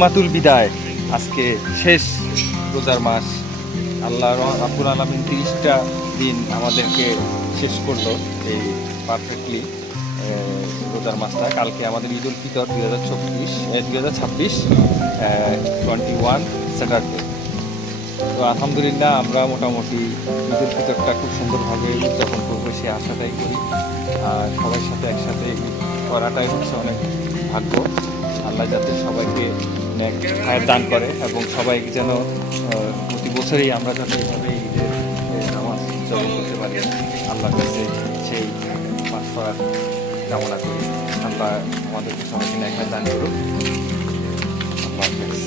জুম্মাতুল বিদায়, আজকে শেষ রোজার মাস। আল্লাহ রাব্বুল আলামিন 30টা দিন আমাদেরকে শেষ করলো এই পারফেক্টলি রোজার মাসটা। কালকে আমাদের ঈদুল ফিতর 2026 21 স্যাটারডে। তো আলহামদুলিল্লাহ আমরা মোটামুটি ঈদুল ফিতরটা খুব সুন্দরভাবে উদযাপন করবো সে আশাটাই করি। আর সবার সাথে একসাথে করাটাই হচ্ছে অনেক ভাগ্য। আল্লাহ যাতে সবাইকে খায়ের দান করে এবং সবাই যেন প্রতি বছরেই আমরা যাতে এভাবে ঈদের নামাজ উদযাপন করতে পারি, আল্লাহর কাছে সেই মাস করার কামনা করি। আল্লাহ আমাদেরকে সবাইকে খায়ের দান করুন। আল্লাহ হাফেজ।